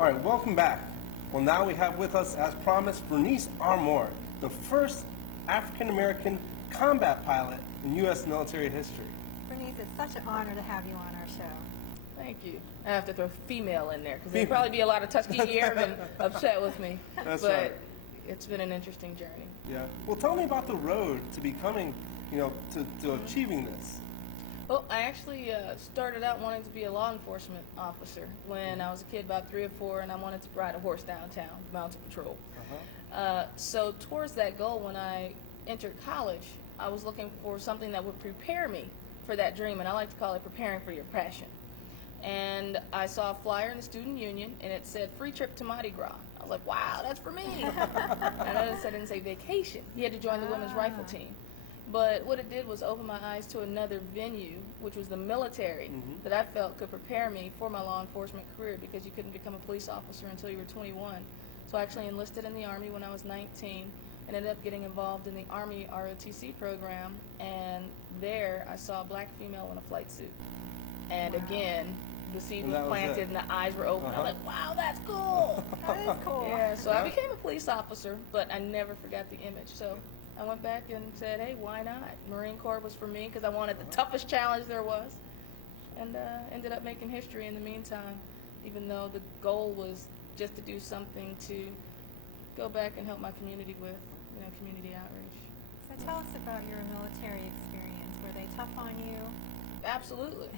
All right, welcome back. Well, now we have with us, as promised, Vernice Armour, the first African-American combat pilot in U.S. military history. Vernice, it's such an honor to have you on our show. Thank you. I have to throw female in there because there'd probably be a lot of Tuskegee Airmen upset with me. That's but right. It's been an interesting journey. Yeah. Well, tell me about the road to becoming, to achieving this. Well, I actually started out wanting to be a law enforcement officer when I was a kid, about 3 or 4, and I wanted to ride a horse downtown, mounted patrol. So towards that goal, when I entered college, I was looking for something that would prepare me for that dream, and I like to call it preparing for your passion. And I saw a flyer in the student union, and it said free trip to Mardi Gras. I was like, wow, that's for me. And I didn't say vacation. You had to join the women's rifle team. But what it did was open my eyes to another venue, which was the military, that I felt could prepare me for my law enforcement career, because you couldn't become a police officer until you were 21. So I actually enlisted in the Army when I was 19 and ended up getting involved in the Army ROTC program. And there I saw a black female in a flight suit. And again, the seed was planted and the eyes were open. I was like, wow, that's cool. That is cool. Yeah, so I became a police officer, but I never forgot the image. So I went back and said, hey, why not? Marine Corps was for me because I wanted the toughest challenge there was, and ended up making history in the meantime, even though the goal was just to do something to go back and help my community with, community outreach. So tell us about your military experience. Were they tough on you? Absolutely.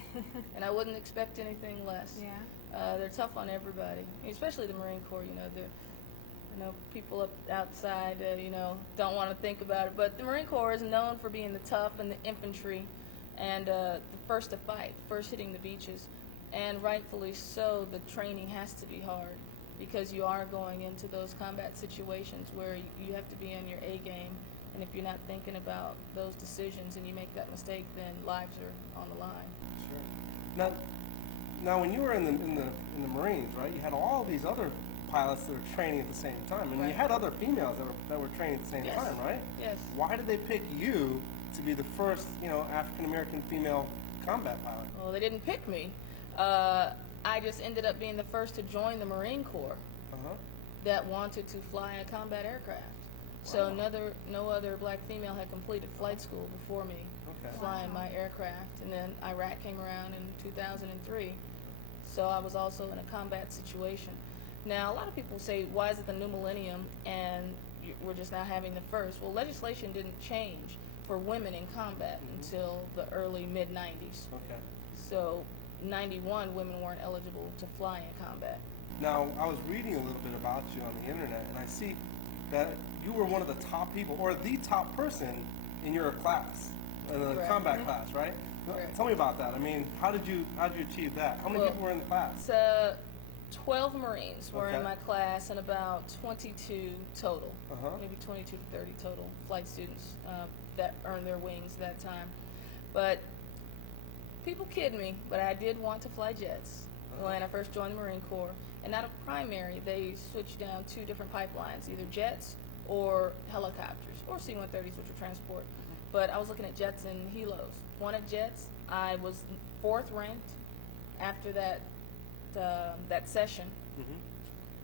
And I wouldn't expect anything less. Yeah. They're tough on everybody, especially the Marine Corps. People up outside, don't want to think about it, but the Marine Corps is known for being the tough and the infantry and the first to fight, first hitting the beaches. And rightfully so, the training has to be hard because you are going into those combat situations where you have to be on your A game. And if you're not thinking about those decisions and you make that mistake, then lives are on the line. Sure. Now, when you were in the Marines, right? You had all these other pilots that were training at the same time, and you had other females that were training at the same time, right? Yes. Why did they pick you to be the first, African American female combat pilot? Well, they didn't pick me. I just ended up being the first to join the Marine Corps that wanted to fly a combat aircraft. So no other black female had completed flight school before me, flying my aircraft. And then Iraq came around in 2003, so I was also in a combat situation. Now, a lot of people say, why is it the new millennium and we're just now having the first? Well, legislation didn't change for women in combat until the early mid-90s. Okay. So 91, women weren't eligible to fly in combat. Now, I was reading a little bit about you on the internet, and I see that you were one of the top people, or the top person in your class, in the combat class, right? Correct. Tell me about that. I mean, how did you achieve that? How many people were in the class? 12 Marines were in my class, and about 22 total, maybe 22 to 30 total flight students that earned their wings that time. But people kid me, but I did want to fly jets when I first joined the Marine Corps. And out of primary, they switched down 2 different pipelines, either jets or helicopters, or C-130s, which are transport. But I was looking at jets and helos. Wanted jets. I was 4th ranked after that session.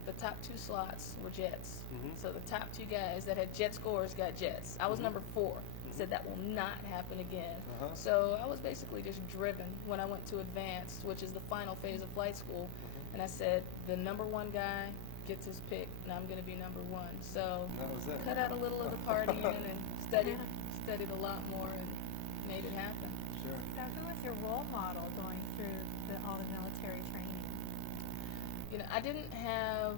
The top 2 slots were jets. So the top 2 guys that had jet scores got jets. I was number 4. Said that will not happen again. So I was basically just driven when I went to advanced, which is the final phase of flight school. And I said, the number 1 guy gets his pick, and I'm going to be number 1. So that was it. Cut out a little of the partying and studied a lot more and made it happen. Sure. So who was your role model going through all the military training? I didn't have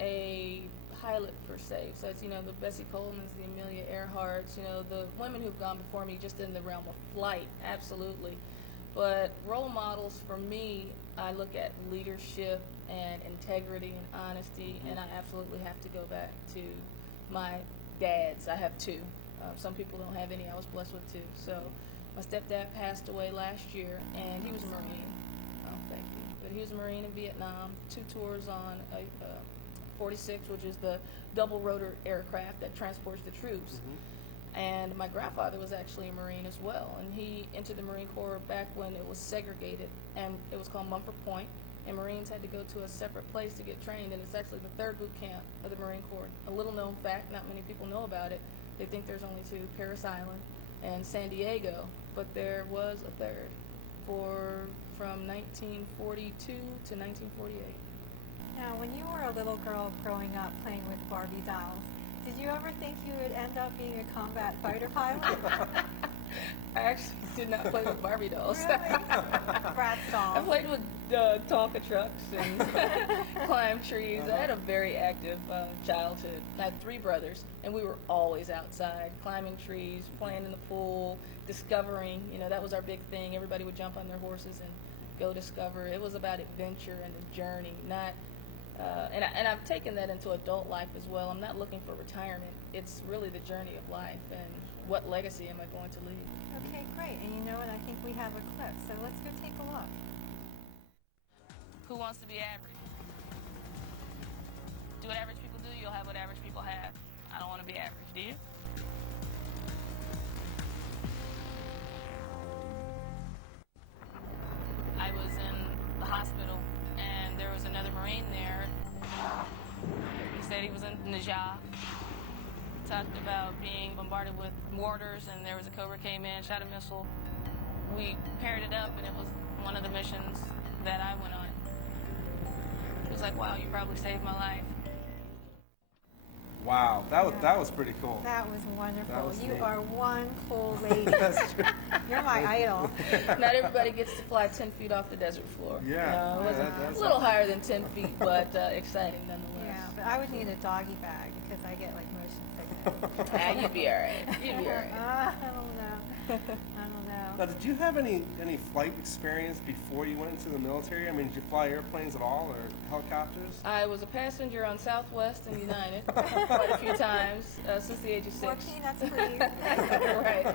a pilot per se. So it's, the Bessie Coleman's, the Amelia Earhart's, the women who've gone before me just in the realm of flight, absolutely. But role models for me, I look at leadership and integrity and honesty, and I absolutely have to go back to my dads. I have 2. Some people don't have any. I was blessed with 2. So my stepdad passed away last year, and he was a Marine. Oh, thank you. But he was a Marine in Vietnam, 2 tours on a 46, which is the double rotor aircraft that transports the troops. And my grandfather was actually a Marine as well, and he entered the Marine Corps back when it was segregated, and it was called Mumford Point. and Marines had to go to a separate place to get trained, and it's actually the third boot camp of the Marine Corps. A little known fact, not many people know about it. They think there's only two, Paris Island and San Diego, but there was a third from 1942 to 1948. Now, when you were a little girl growing up playing with Barbie dolls, did you ever think you would end up being a combat fighter pilot? I actually did not play with Barbie dolls. Really? Bratz dolls. I played with Tonka trucks and climbed trees. I had a very active childhood. I had 3 brothers, and we were always outside, climbing trees, playing in the pool, discovering. That was our big thing. Everybody would jump on their horses and go discover. It was about adventure and the journey, not. And I've taken that into adult life as well. I'm not looking for retirement. It's really the journey of life and what legacy am I going to leave. Okay, great. And you know what? I think we have a clip, so let's go take a look. Who wants to be average? Do what average people do, you'll have what average people have. I don't want to be average, do you? I was in the hospital, and there was another Marine there. He said he was in Najaf. Talked about being bombarded with mortars, and there was a Cobra came in, shot a missile. We paired it up, and it was one of the missions that I went on. It was like, wow, you probably saved my life. Wow, that was pretty cool. That was wonderful. That was you neat. are one cool lady. That's true. You're my idol. Not everybody gets to fly 10 feet off the desert floor. Yeah, It was that's a little higher than 10 feet, but exciting nonetheless. Yeah, but I would need a doggy bag because I get like motion sickness. You'd be all right. You'd be all right. I don't know. I don't know. Now, did you have any flight experience before you went into the military? I mean, did you fly airplanes at all or helicopters? I was a passenger on Southwest and United quite a few times since the age of 6. More peanuts, please. Right.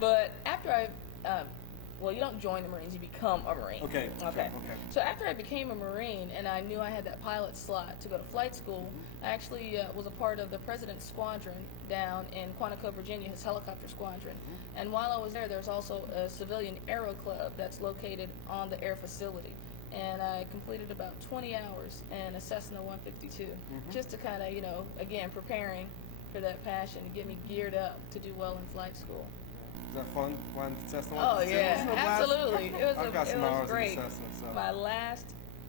But after well, you don't join the Marines, you become a Marine. Okay. So after I became a Marine and I knew I had that pilot slot to go to flight school, I actually was a part of the President's Squadron down in Quantico, Virginia, his helicopter squadron. And while I was there was also a civilian aero club that's located on the air facility. And I completed about 20 hours in a Cessna 152, just to kind of, again, preparing for that passion to get me geared up to do well in flight school. Is that fun? Flying Cessna? Oh yeah, absolutely. It I've got some hours great. in the Cessna. So. My last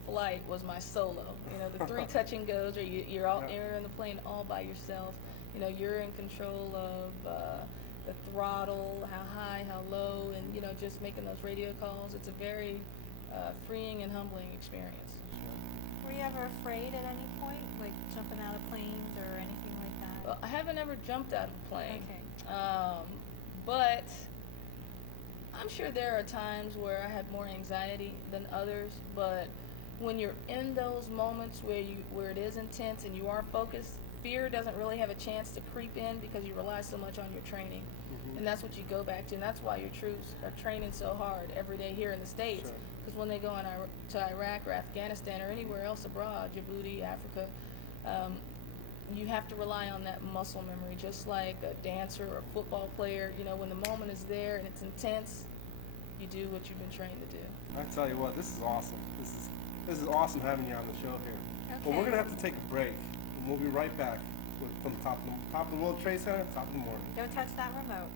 flight was my solo. The 3 touch and goes, or you're in the plane all by yourself. You're in control of the throttle, how high, how low, and just making those radio calls. It's a very freeing and humbling experience. Were you ever afraid at any point, like jumping out of planes or anything like that? Well, I haven't ever jumped out of a plane. Okay. But I'm sure there are times where I had more anxiety than others, but when you're in those moments where it is intense and you are focused, fear doesn't really have a chance to creep in because you rely so much on your training. And that's what you go back to, and that's why your troops are training so hard every day here in the States. Because when they go to Iraq or Afghanistan or anywhere else abroad, Djibouti, Africa, you have to rely on that muscle memory, just like a dancer or a football player. When the moment is there and it's intense, you do what you've been trained to do. I tell you what, this is awesome. This is awesome having you on the show here. Okay. Well, we're gonna have to take a break, and we'll be right back from top of the World Trade Center, top of the morning. Don't touch that remote.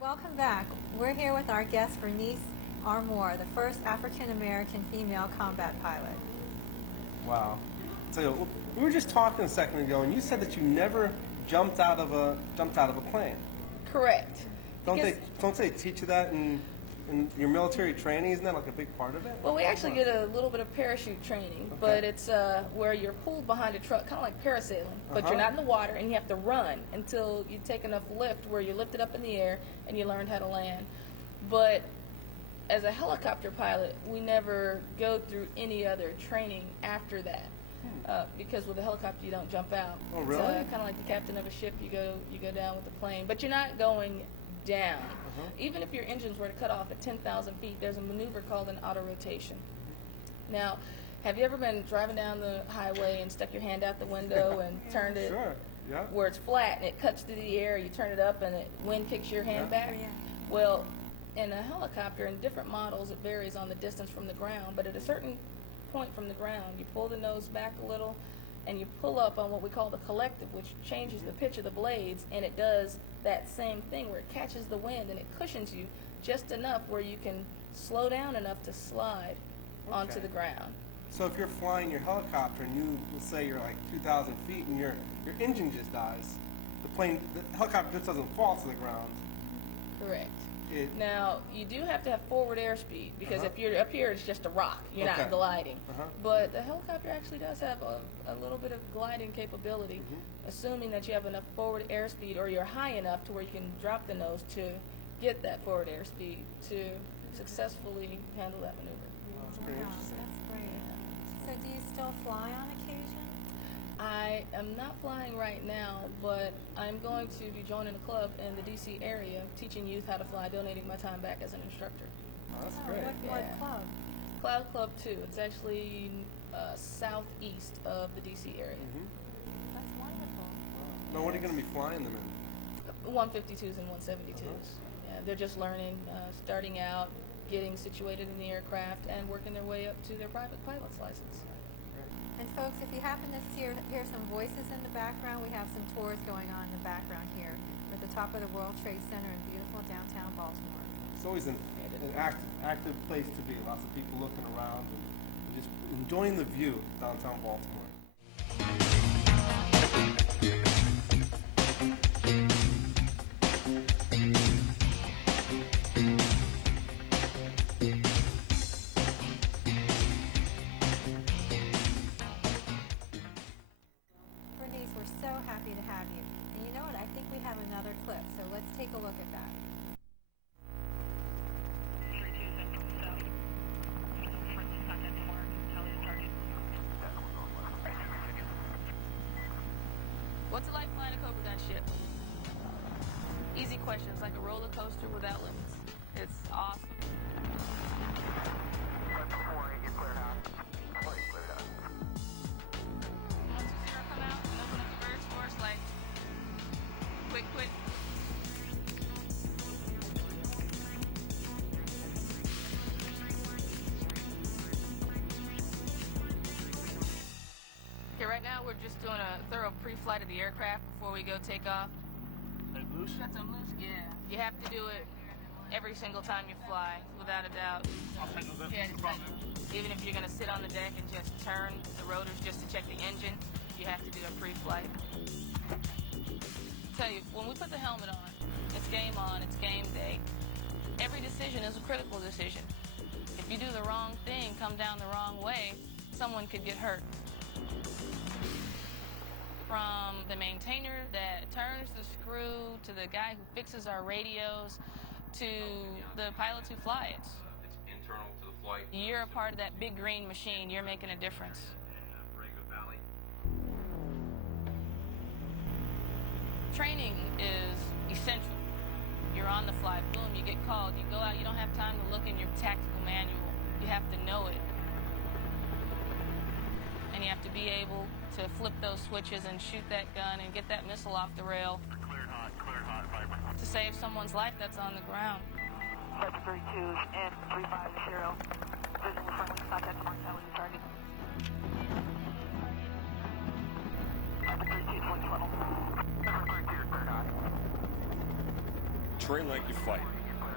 Welcome back. We're here with our guest, Vernice Armour, the first African-American female combat pilot. Wow. So we were just talking a second ago, and you said that you never jumped out of a plane. Correct. Don't they teach you that in your military training? Isn't that like a big part of it? Well, we actually get a little bit of parachute training, Okay. but it's where you're pulled behind a truck, kind of like parasailing, but you're not in the water, and you have to run until you take enough lift where you're lifted up in the air and you learn how to land. But as a helicopter pilot, we never go through any other training after that. Because with a helicopter you don't jump out. Oh, really? It's kind of like the captain of a ship. You go down with the plane, but you're not going down. Even if your engines were to cut off at 10,000 feet, there's a maneuver called an auto rotation. Now, have you ever been driving down the highway and stuck your hand out the window and turned it Sure. Yeah. where it's flat and it cuts through the air? You turn it up and wind kicks your hand back. Yeah. Well, in a helicopter, in different models, it varies on the distance from the ground, but at a certain point from the ground, you pull the nose back a little and you pull up on what we call the collective, which changes the pitch of the blades, and it does that same thing where it catches the wind and it cushions you just enough where you can slow down enough to slide onto Okay. the ground. So if you're flying your helicopter and let's say you're like 2,000 feet and your engine just dies, the helicopter just doesn't fall to the ground. Correct. It, Now, you do have to have forward airspeed, because if you're up here, it's just a rock. You're Okay. not gliding. Uh-huh. But the helicopter actually does have a little bit of gliding capability, assuming that you have enough forward airspeed or you're high enough to where you can drop the nose to get that forward airspeed to successfully handle that maneuver. That's pretty Wow, interesting. that's great. So do you still fly on occasion? I am not flying right now, but I'm going to be joining a club in the D.C. area, teaching youth how to fly, donating my time back as an instructor. Oh, that's Oh, great. what Yeah. club? Cloud Club 2. It's actually southeast of the D.C. area. That's wonderful. Now, what are you going to be flying them in? 152s and 172s. Yeah, they're just learning, starting out, getting situated in the aircraft, and working their way up to their private pilot's license. And folks, if you happen to hear some voices in the background, we have some tours going on in the background here at the top of the World Trade Center in beautiful downtown Baltimore. It's always an active place to be. Lots of people looking around and just enjoying the view of downtown Baltimore. Vernice, we're so happy to have you. And you know what? I think we have another clip, so let's take a look at that. What's it like flying a Cobra gun ship? Easy questions, like a roller coaster without limits. It's awesome. Once the zero come out and open up the birds for us, like, quick. Okay, right now we're just doing a thorough pre-flight of the aircraft before we go take off. Loose? Got some loose? Yeah. You have to do it every single time you fly, without a doubt. Yeah, just tighten it. Even if you're going to sit on the deck and just turn the rotors just to check the engine, you have to do a pre-flight. Tell you, when we put the helmet on, it's game on, it's game day. Every decision is a critical decision. If you do the wrong thing, come down the wrong way, someone could get hurt. From the maintainer that turns the screw, to the guy who fixes our radios, to the pilots who fly it. It's internal to the flight. You're a part of that big green machine. You're making a difference. Valley. Training is essential. You're on the fly, boom, you get called, you go out, you don't have time to look in your tactical manual. You have to know it. And you have to be able to flip those switches and shoot that gun and get that missile off the rail. Cleared hot, Viper. To save someone's life that's on the ground. Viper 32 and 350. Vision friendly, contact mark telling you target. Viper 32, point level. Viper 32, cleared hot. Train like you fight.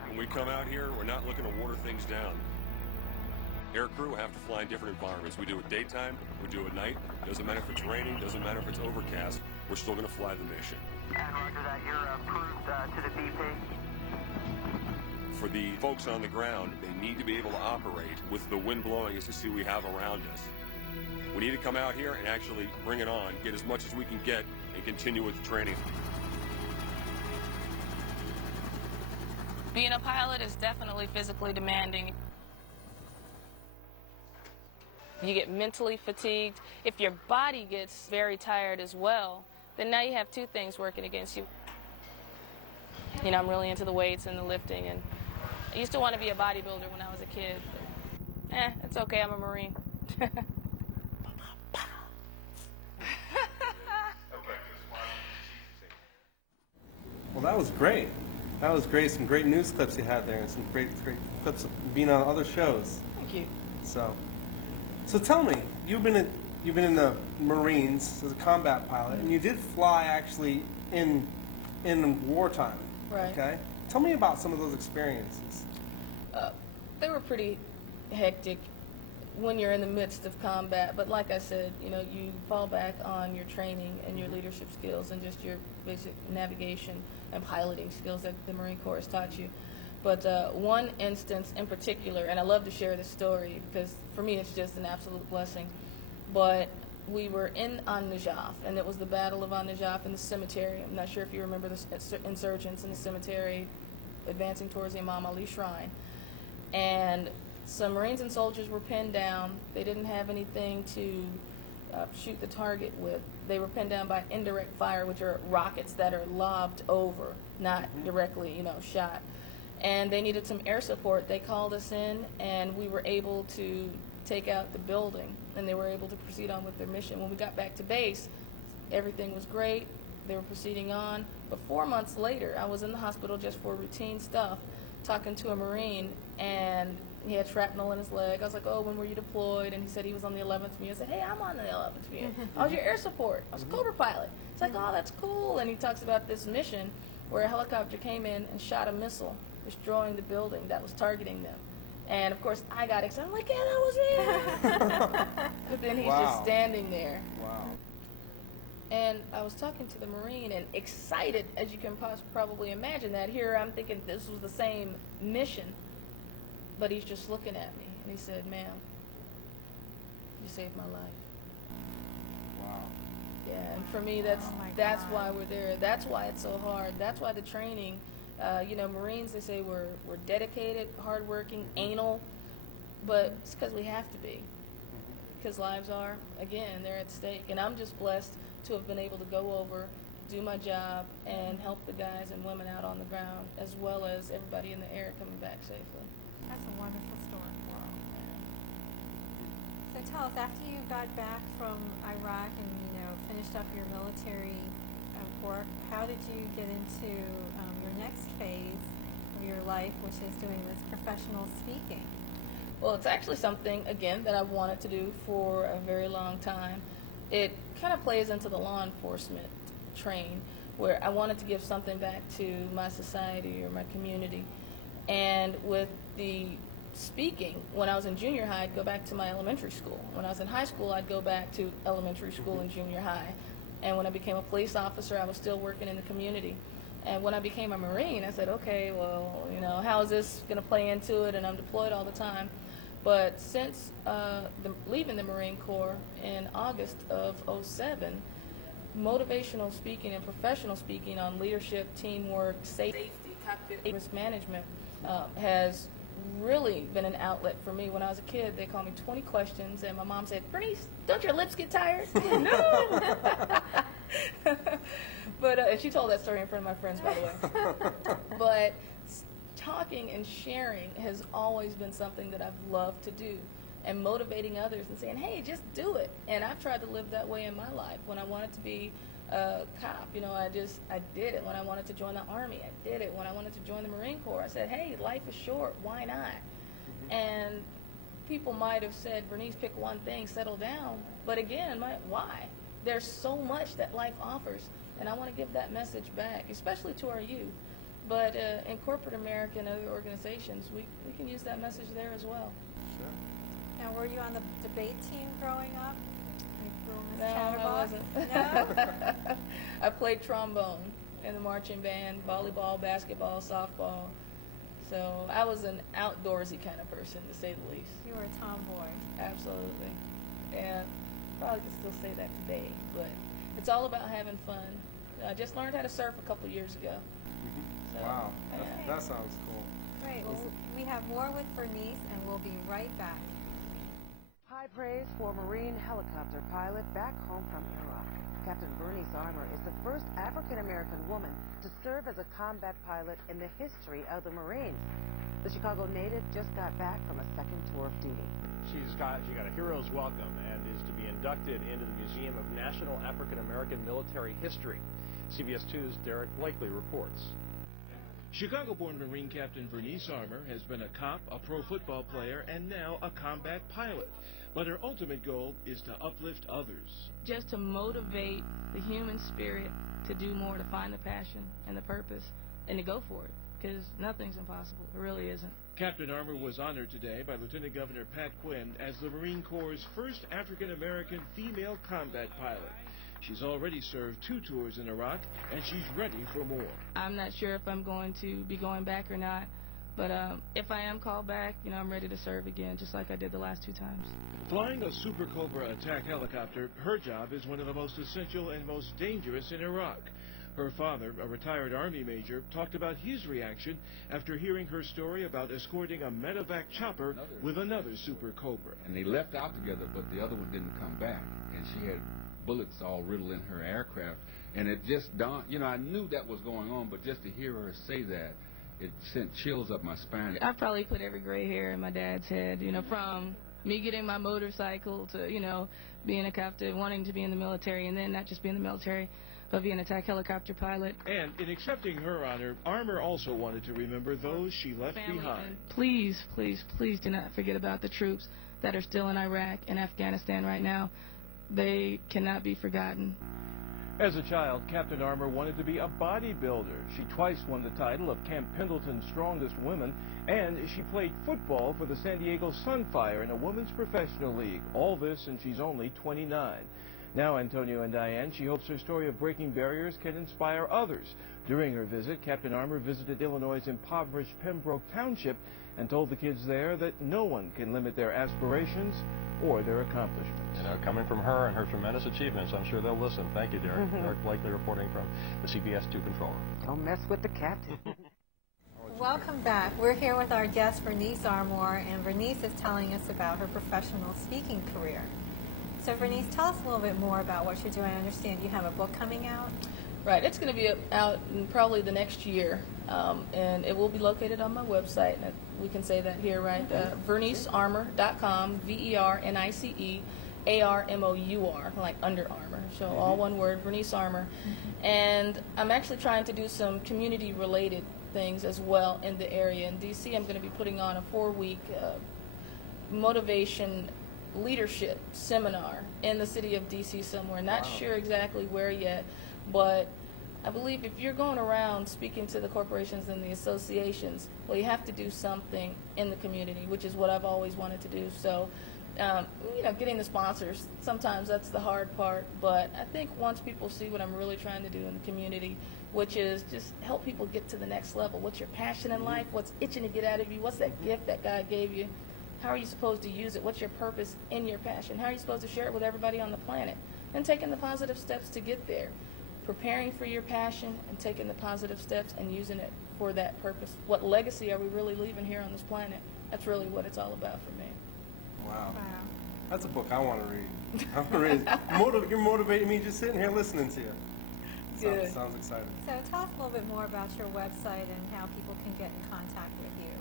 When we come out here, we're not looking to water things down. Air crew have to fly in different environments. We do it daytime, we do it night. Doesn't matter if it's raining, doesn't matter if it's overcast. We're still going to fly the mission. And roger that, you're approved to the BP. For the folks on the ground, they need to be able to operate with the wind blowing as you see we have around us. We need to come out here and actually bring it on, get as much as we can get, and continue with the training. Being a pilot is definitely physically demanding. You get mentally fatigued. If your body gets very tired as well, then now you have two things working against you. You know, I'm really into the weights and the lifting, and I used to want to be a bodybuilder when I was a kid, but it's okay, I'm a Marine. Well, that was great. That was great. Some great news clips you had there, and some great clips of being on other shows. Thank you. So tell me, you've been in the Marines as a combat pilot, and you did fly actually in wartime. Right. Okay. Tell me about some of those experiences. They were pretty hectic when you're in the midst of combat, but like I said, you know, you fall back on your training and your leadership skills and just your basic navigation and piloting skills that the Marine Corps has taught you. But one instance in particular, and I love to share this story because for me it's just an absolute blessing, but we were in An-Najaf, and it was the Battle of An-Najaf in the cemetery. I'm not sure if you remember the insurgents in the cemetery advancing towards the Imam Ali Shrine. And some Marines and soldiers were pinned down. They didn't have anything to shoot the target with. They were pinned down by indirect fire, which are rockets that are lobbed over, not directly, you know, shot. And they needed some air support. They called us in, and we were able to take out the building, and they were able to proceed on with their mission. When we got back to base, everything was great. They were proceeding on. But 4 months later, I was in the hospital just for routine stuff, talking to a Marine, and he had shrapnel in his leg. I was like, oh, when were you deployed? And he said he was on the 11th MEU. I said, hey, I'm on the 11th MEU. I was your air support. I was a Cobra pilot. He's like, oh, that's cool. And he talks about this mission where a helicopter came in and shot a missile, destroying the building that was targeting them. And, of course, I got excited. I'm like, yeah, that was me. But then he's just standing there. Wow. And I was talking to the Marine and excited, as you can probably imagine that. Here I'm thinking this was the same mission, but he's just looking at me. And he said, ma'am, you saved my life. Wow. Yeah, and for me, that's why we're there. That's why it's so hard. That's why the training, you know, Marines, they say we're dedicated, hardworking, anal, but it's because we have to be. Because lives are, again, they're at stake. And I'm just blessed to have been able to go over, do my job, and help the guys and women out on the ground, as well as everybody in the air coming back safely. That's a wonderful story. So tell us, after you got back from Iraq and, you know, finished up your military work, how did you get into your next phase of your life, which is doing this professional speaking? Well, it's actually something, again, that I've wanted to do for a very long time. It kind of plays into the law enforcement train, where I wanted to give something back to my society or my community. And with the speaking, when I was in junior high, I'd go back to my elementary school. When I was in high school, I'd go back to elementary school and junior high. And when I became a police officer, I was still working in the community. And when I became a Marine, I said, okay, well, you know, how is this going to play into it? And I'm deployed all the time. But since leaving the Marine Corps in August of '07, motivational speaking and professional speaking on leadership, teamwork, safety, cockpit risk management has really been an outlet for me. When I was a kid, they called me 20 questions, and my mom said, Vernice, don't your lips get tired? No! But and she told that story in front of my friends, by the way. But talking and sharing has always been something that I've loved to do, and motivating others and saying, hey, just do it. And I've tried to live that way in my life. When I wanted to be a cop, you know, I did it. When I wanted to join the Army, I did it. When I wanted to join the Marine Corps, I said, hey, life is short, why not? And people might have said, Vernice, pick one thing, settle down. But again, why? There's so much that life offers, and I want to give that message back, especially to our youth. But in corporate America and other organizations, we can use that message there as well. Sure. Now, were you on the debate team growing up? Like little Miss No, I Chatterbox? wasn't. No? I played trombone in the marching band, volleyball, basketball, softball. So I was an outdoorsy kind of person, to say the least. You were a tomboy. Absolutely. And probably could still say that today, but it's all about having fun. I just learned how to surf a couple years ago. So, Wow, yeah. that sounds cool. Great. Well, we have more with Vernice, and we'll be right back. High praise for Marine helicopter pilot back home from Iraq. Captain Vernice Armour is the first African-American woman to serve as a combat pilot in the history of the Marines. The Chicago native just got back from a second tour of duty. She got a hero's welcome and is to be inducted into the Museum of National African American Military History. CBS 2's Derek Blakely reports. Chicago-born Marine Captain Vernice Armour has been a cop, a pro football player, and now a combat pilot. But her ultimate goal is to uplift others. Just to motivate the human spirit to do more, to find the passion and the purpose, and to go for it, because nothing's impossible. It really isn't. Captain Armour was honored today by Lieutenant Governor Pat Quinn as the Marine Corps' first African-American female combat pilot. She's already served 2 tours in Iraq, and she's ready for more. I'm not sure if I'm going to be going back or not, but if I am called back, I'm ready to serve again, just like I did the last 2 times. Flying a Super Cobra attack helicopter, her job is one of the most essential and most dangerous in Iraq. Her father, a retired Army major, talked about his reaction after hearing her story about escorting a medevac chopper with another Super Cobra. And they left out together, but the other one didn't come back. And she had bullets all riddled in her aircraft. And it just dawned, I knew that was going on, but just to hear her say that, it sent chills up my spine. I probably put every gray hair in my dad's head, from me getting my motorcycle to, being a captain, wanting to be in the military, and then not just be in the military, but be an attack helicopter pilot. And in accepting her honor, Armour also wanted to remember those she left behind. And please, please, please do not forget about the troops that are still in Iraq and Afghanistan right now. They cannot be forgotten. As a child, Captain Armour wanted to be a bodybuilder. She twice won the title of Camp Pendleton's Strongest Women, and she played football for the San Diego Sunfire in a women's professional league. All this, and she's only 29. Now, Antonio and Diane, she hopes her story of breaking barriers can inspire others. During her visit, Captain Armour visited Illinois' impoverished Pembroke Township and told the kids there that no one can limit their aspirations or their accomplishments. Coming from her and her tremendous achievements, I'm sure they'll listen. Thank you, Derek. Derek Blakely reporting from the CBS 2 control room. Don't mess with the captain. Welcome back. We're here with our guest, Vernice Armour, and Vernice is telling us about her professional speaking career. So, Vernice, tell us a little bit more about what you're doing. I understand you have a book coming out. Right, it's going to be out in probably the next year, and it will be located on my website. And we can say that here, right? VerniceArmour.com, VerniceArmour, like Under Armour. So all one word, Vernice Armour. And I'm actually trying to do some community-related things as well in the area. In D.C., I'm going to be putting on a 4-week motivation leadership seminar in the city of D.C. somewhere. Not sure exactly where yet, but I believe if you're going around speaking to the corporations and the associations, well, you have to do something in the community, which is what I've always wanted to do. So, getting the sponsors, sometimes that's the hard part, but I think once people see what I'm really trying to do in the community, which is just help people get to the next level. What's your passion in life? What's itching to get out of you? What's that gift that God gave you? How are you supposed to use it? What's your purpose in your passion? How are you supposed to share it with everybody on the planet? And taking the positive steps to get there. Preparing for your passion and taking the positive steps and using it for that purpose. What legacy are we really leaving here on this planet? That's really what it's all about for me. Wow. That's a book I want to read. I want to read it. You're motivating me just sitting here listening to you. Good. Sounds exciting. So tell us a little bit more about your website and how people can get in contact with you.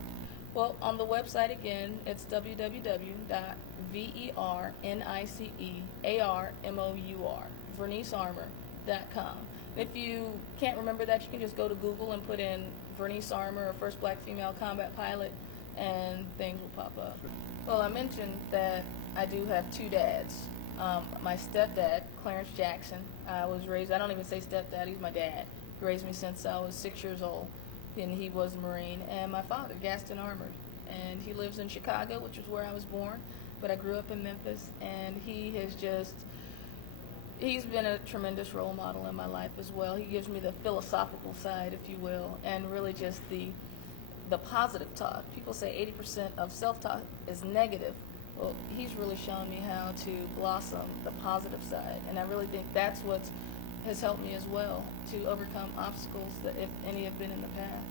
Well, on the website again, it's www.VerniceArmour, VerniceArmour.com. If you can't remember that, you can just go to Google and put in Vernice Armour or First Black Female Combat Pilot, and things will pop up. Well, I mentioned that I do have 2 dads. My stepdad, Clarence Jackson, I don't even say stepdad, he's my dad. He raised me since I was 6 years old, and he was a Marine. And my father, Gaston Armour, and he lives in Chicago, which is where I was born. but I grew up in Memphis, and he has just, he's been a tremendous role model in my life as well. He gives me the philosophical side, if you will, and really just the positive talk. People say 80% of self-talk is negative. Well, he's really shown me how to blossom the positive side, and I really think that's what has helped me as well to overcome obstacles that, if any, have been in the path.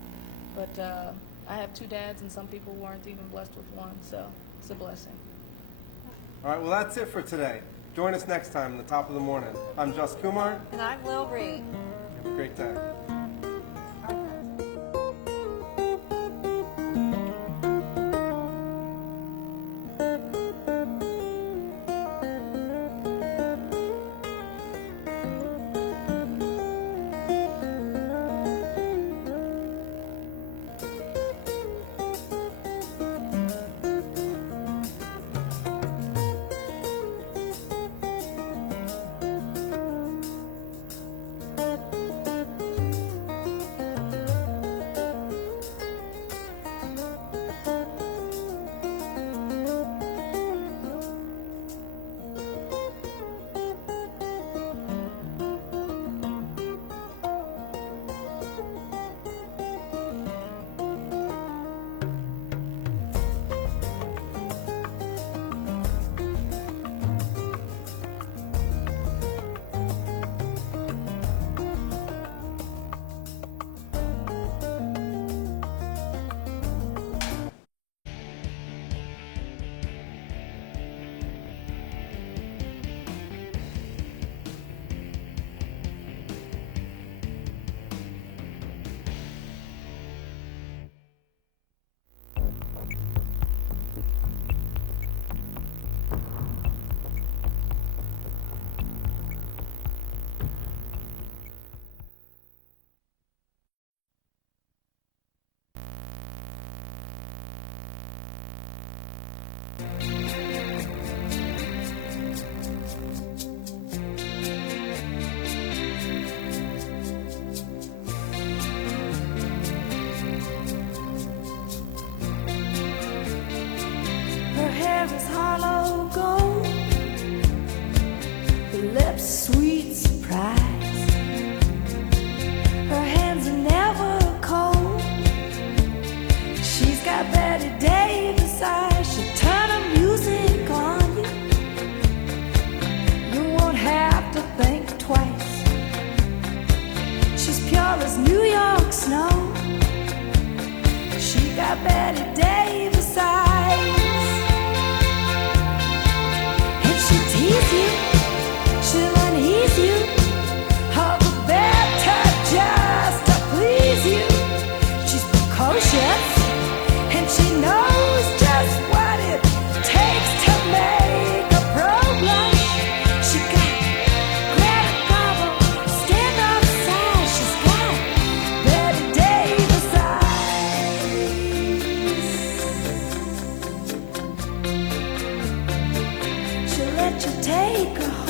But I have 2 dads, and some people weren't even blessed with one, so it's a blessing. All right, well, that's it for today. Join us next time on the Top of the Morning. I'm Just Kumar. And I'm Lil Bree. Have a great day. Sweet surprise. Her hands are never cold. She's got Betty Davis eyes. She'll turn the music on you. You won't have to think twice. She's pure as New York snow. She got Betty Davis eyes. And she'll tease you. She'll unease you, all the better just to please you. She's precocious, and she knows just what it takes to make a pro blush. She got Greta Garbo, stand outside. She's got Betty Davis eyes. She'll let you take her home.